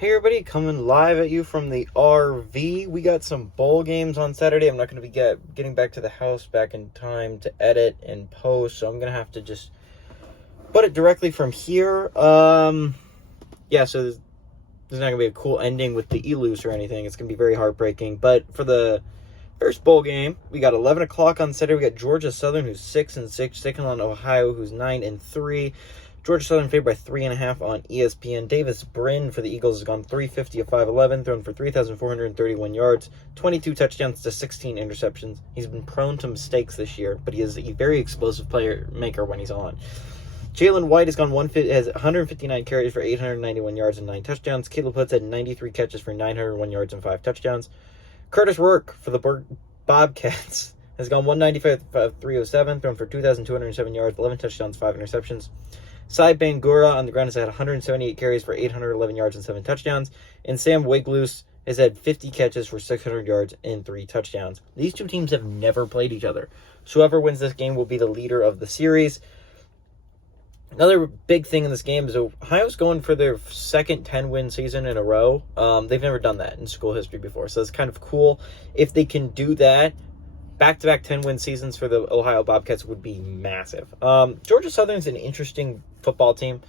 Hey everybody, coming live at you from the RV. We got some bowl games on Saturday. I'm not going to be getting back to the house back in time to edit and post, so I'm going to have to just put it directly from here. So there's not going to be a cool ending with the Eloos or anything. It's going to be very heartbreaking. But for the first bowl game, we got 11 o'clock on Saturday. We got Georgia Southern, who's 6-6, taking on Ohio, who's 9-3. Georgia Southern favored by 3.5 on ESPN. Davis Brin for the Eagles has gone 350 of 511, thrown for 3,431 yards, 22 touchdowns to 16 interceptions. He's been prone to mistakes this year, but he is a very explosive player maker when he's on. Jalen White has 159 carries for 891 yards and 9 touchdowns. Caleb Hoods had 93 catches for 901 yards and 5 touchdowns. Curtis Rourke for the Bobcats has gone 195 of 307, thrown for 2,207 yards, 11 touchdowns, 5 interceptions. Sai Bangura on the ground has had 178 carries for 811 yards and 7 touchdowns. And Sam Wigloose has had 50 catches for 600 yards and 3 touchdowns. These two teams have never played each other. So whoever wins this game will be the leader of the series. Another big thing in this game is Ohio's going for their second 10-win season in a row. They've never done that in school history before. So it's kind of cool. If they can do that, back-to-back 10-win seasons for the Ohio Bobcats would be massive. Georgia Southern's an interesting football team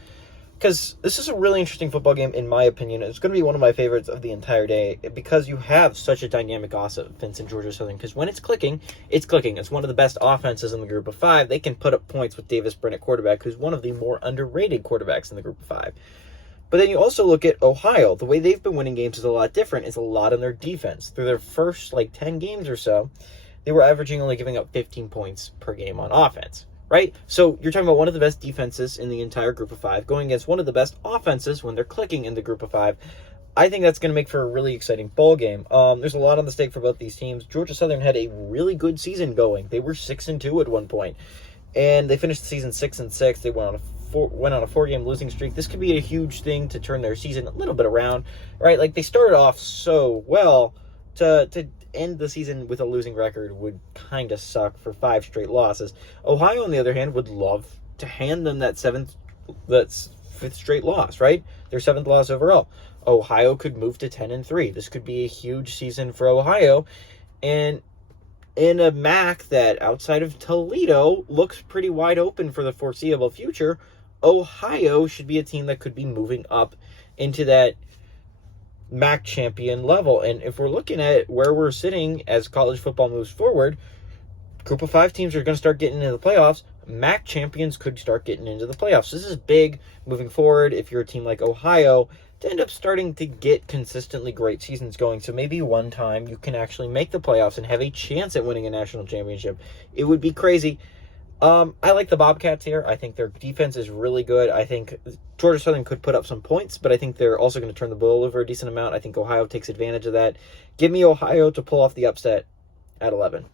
because this is a really interesting football game, in my opinion. It's going to be one of my favorites of the entire day because you have such a dynamic offense in Georgia Southern. Because when it's clicking, it's clicking. It's one of the best offenses in the group of 5. They can put up points with Davis Brin at quarterback, who's one of the more underrated quarterbacks in the group of 5. But then you also look at Ohio. The way they've been winning games is a lot different. It's a lot on their defense. Through their first 10 games or so, they were averaging only giving up 15 points per game on offense, right? So you're talking about one of the best defenses in the entire group of 5 going against one of the best offenses when they're clicking in the group of 5. I think that's going to make for a really exciting bowl game. There's a lot on the stake for both these teams. Georgia Southern had a really good season going. They were 6-2 at one point, and they finished the season 6-6. They went on a 4-game losing streak. This could be a huge thing to turn their season a little bit around, right? They started off so well to end the season with a losing record would kind of suck for 5 straight losses. Ohio, on the other hand, would love to hand them that 5th straight loss, right? Their 7th loss overall. Ohio could move to 10-3. This could be a huge season for Ohio. And in a MAC that, outside of Toledo, looks pretty wide open for the foreseeable future, Ohio should be a team that could be moving up into that MAC champion level. And if we're looking at where we're sitting as college football moves forward, group of 5 teams are going to start getting into the playoffs. MAC champions could start getting into the playoffs. This is big moving forward if you're a team like Ohio to end up starting to get consistently great seasons going. So maybe one time you can actually make the playoffs and have a chance at winning a national championship. It would be crazy. I like the Bobcats here. I think their defense is really good. I think Georgia Southern could put up some points, but I think they're also going to turn the ball over a decent amount. I think Ohio takes advantage of that. Give me Ohio to pull off the upset at 11.